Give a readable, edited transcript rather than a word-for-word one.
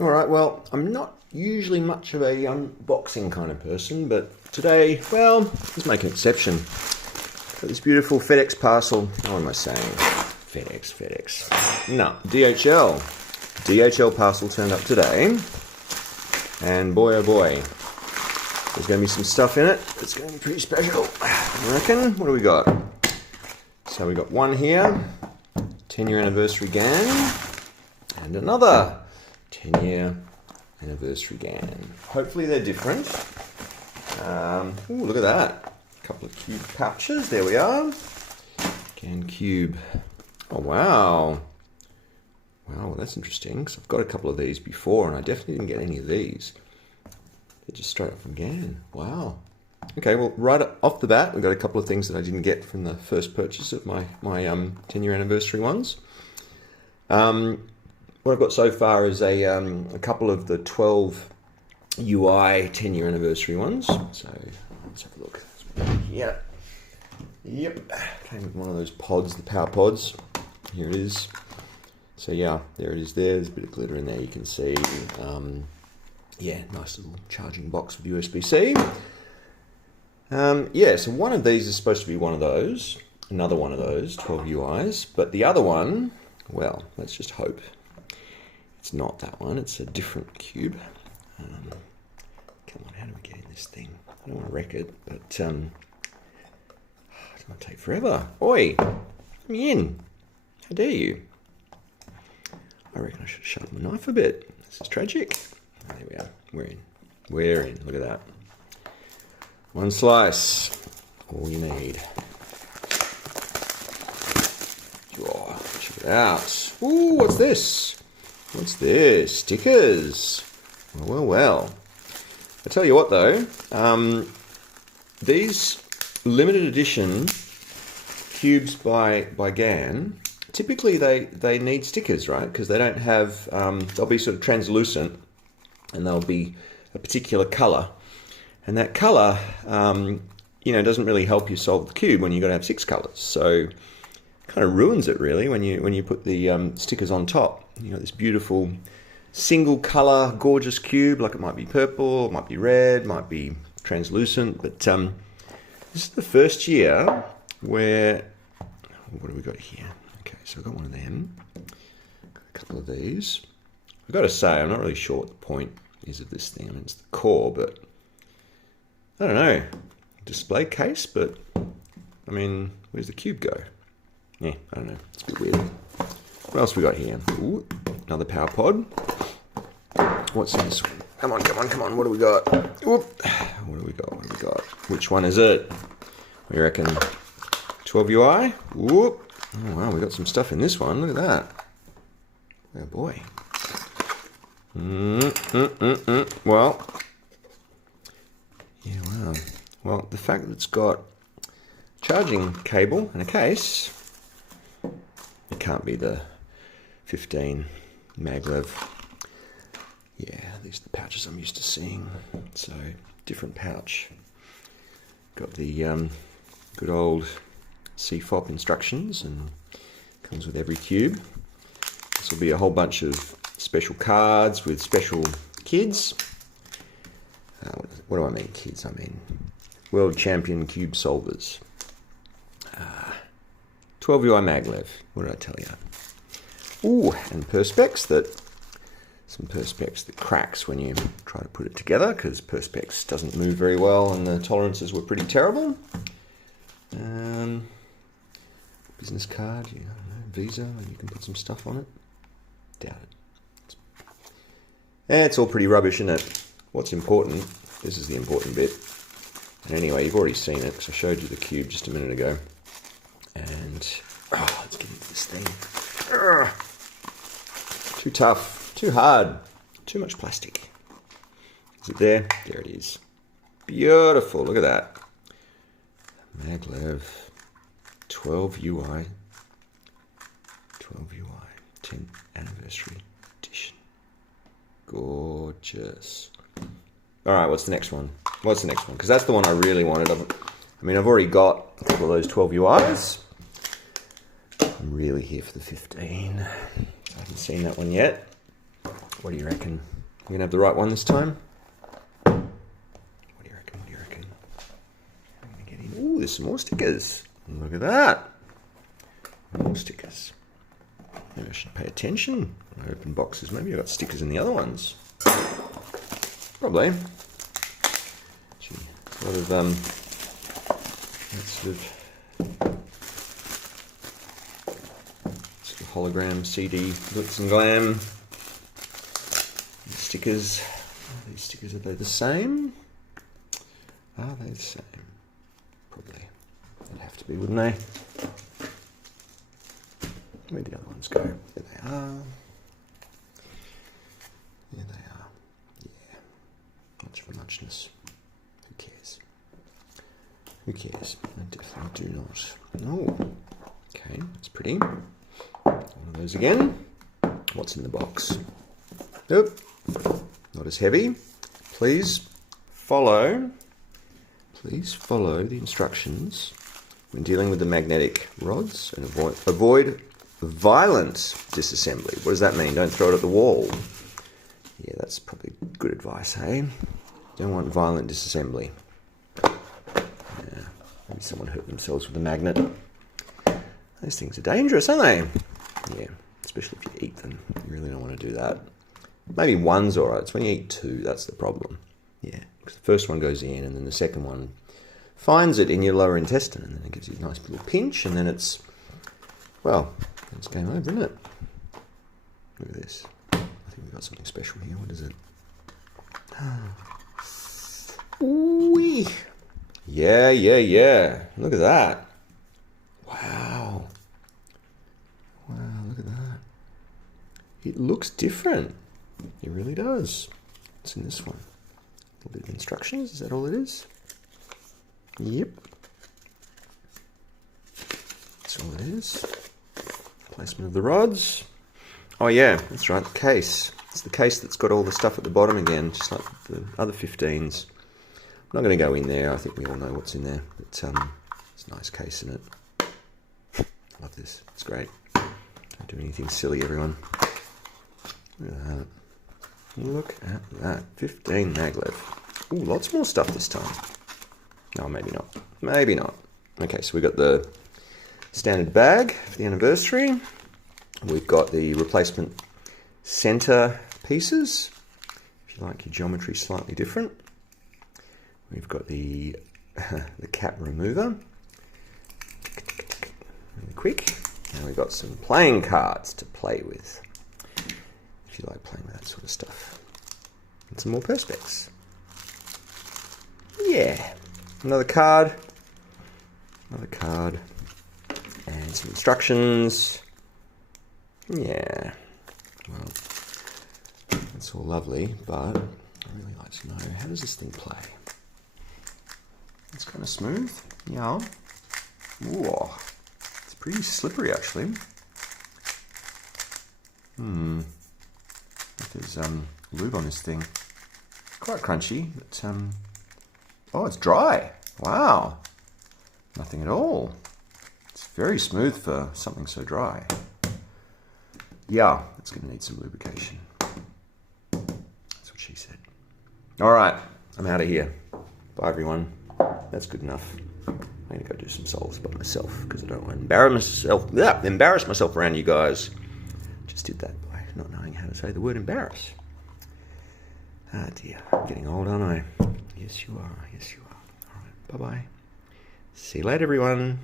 Alright, well, I'm not usually much of a unboxing kind of person, but today, well, let's make an exception. Got this beautiful FedEx parcel. What am I saying? FedEx. No, DHL. DHL parcel turned up today. And boy oh boy, there's going to be some stuff in it. It's going to be pretty special, I reckon. What do we got? So we got one here, 10-year anniversary GAN, and another 10-year anniversary GAN. Hopefully they're different. Ooh, look at that. A couple of cube pouches. There we are. GAN cube. Oh, wow. Wow, well, that's interesting, because I've got a couple of these before, and I definitely didn't get any of these. They're just straight up from GAN. Wow. Okay, well, right off the bat, we've got a couple of things that I didn't get from the first purchase of my 10-year anniversary ones. What I've got so far is a couple of the 12 UI 10-year anniversary ones. So let's have a look. Yeah. Yep. Came with one of those pods, the power pods. Here it is. So yeah, there it is there. There's a bit of glitter in there, you can see. Yeah, nice little charging box with USB-C. Yeah, so one of these is supposed to be one of those. Another one of those, 12 UIs. But the other one, well, let's just hope it's not that one. It's a different cube. Come on, how do we get in this thing? I don't want to wreck it, but it's going to take forever. Oi, let me in. How dare you? I reckon I should sharpen the knife a bit. This is tragic. Oh, there we are. We're in. We're in. Look at that. One slice. All you need. Oh, check it out. Ooh, what's this? What's this? Stickers. Well. I tell you what though, these limited edition cubes by GAN, typically they need stickers, right? Because they don't have, they'll be sort of translucent and they'll be a particular color. And that color, doesn't really help you solve the cube when you've got to have 6 colors. So kind of ruins it really when you put the stickers on top. You know, this beautiful single color, gorgeous cube, like it might be purple, it might be red, might be translucent. But this is the first year where, what have we got here? Okay, so I've got one of them, got a couple of these. I've got to say, I'm not really sure what the point is of this thing. I mean, it's the core, but I don't know, display case, but I mean, where's the cube go? Yeah, I don't know, it's a bit weird. What else we got here? Ooh, another power pod. What's this one? Come on, what do we got? Oop. What do we got? Which one is it? What do you reckon? 12 UI? Whoop. Oh wow, we got some stuff in this one. Look at that. Oh boy. Well, yeah, wow. Well, the fact that it's got charging cable and a case, it can't be the 15 Maglev. Yeah, these are the pouches I'm used to seeing. So, different pouch. Got the good old CFOP instructions, and comes with every cube. This will be a whole bunch of special cards with special kids. What do I mean kids? I mean world champion cube solvers. 12 UI Maglev. What did I tell you? Ooh, and some Perspex that cracks when you try to put it together, because Perspex doesn't move very well and the tolerances were pretty terrible. Business card, I don't know, Visa, and you can put some stuff on it. Doubt it. It's all pretty rubbish, isn't it? What's important? This is the important bit. And anyway, you've already seen it because I showed you the cube just a minute ago. And let's get into this thing. Too tough, too hard, too much plastic. Is it there? There it is. Beautiful. Look at that. Maglev 12 UI 10th anniversary edition. Gorgeous. All right, what's the next one? Because that's the one I really wanted. I mean, I've already got a couple of those 12 UIs. I'm really here for the 15. I haven't seen that one yet. What do you reckon? You gonna have the right one this time? What do you reckon? What do you reckon? I'm gonna get in. Ooh, there's some more stickers. Look at that. More stickers. Maybe I should pay attention when I open boxes. Maybe I've got stickers in the other ones. Probably. Gee, a lot of that sort of hologram CD glitz and glam stickers. Are these stickers, are they the same? Are they the same? Probably. They'd have to be, wouldn't they? Where'd the other ones go? There they are. There they are. Yeah. Much of a muchness. Who cares? Who cares? I definitely do not. Oh. Okay, that's pretty. One of those again. What's in the box? Nope. Not as heavy. Please follow the instructions when dealing with the magnetic rods and avoid violent disassembly. What does that mean? Don't throw it at the wall. Yeah, that's probably good advice, hey? Don't want violent disassembly. Yeah, maybe someone hurt themselves with a magnet. Those things are dangerous, aren't they? Yeah, especially if you eat them. You really don't want to do that. Maybe one's alright. It's when you eat two, that's the problem. Yeah, because the first one goes in and then the second one finds it in your lower intestine and then it gives you a nice little pinch and then it's, well, it's game over, isn't it? Look at this. I think we've got something special here. What is it? Ooh-wee. Yeah. Look at that. Wow. Wow, look at that. It looks different. It really does. What's in this one? A little bit of instructions. Is that all it is? Yep. That's all it is. Placement of the rods. Oh yeah, that's right, the case. It's the case that's got all the stuff at the bottom again, just like the other 15s. I'm not going to go in there. I think we all know what's in there. But, it's a nice case, isn't it? I love this. It's great. Don't do anything silly, everyone. Look at that. Look at that. 15 maglev. Ooh, lots more stuff this time. No, maybe not. Maybe not. Okay, so we've got the standard bag for the anniversary. We've got the replacement center pieces, if you like your geometry slightly different. We've got the cap remover. Really quick. And we've got some playing cards to play with, if you like playing with that sort of stuff. And some more perspex. Yeah. Another card. And some instructions. Yeah. Well, that's all lovely, but I really like to know, how does this thing play? It's kind of smooth. Yeah. Ooh. It's pretty slippery, actually. If there's lube on this thing. Quite crunchy, but oh, it's dry. Wow. Nothing at all. It's very smooth for something so dry. Yeah, it's going to need some lubrication. That's what she said. All right, I'm out of here. Bye, everyone. That's good enough. I'm going to go do some solves by myself because I don't want to embarrass myself around you guys. Just did that by not knowing how to say the word embarrass. Ah, dear. I'm getting old, aren't I? Yes, you are. Yes, you are. All right, bye-bye. See you later, everyone.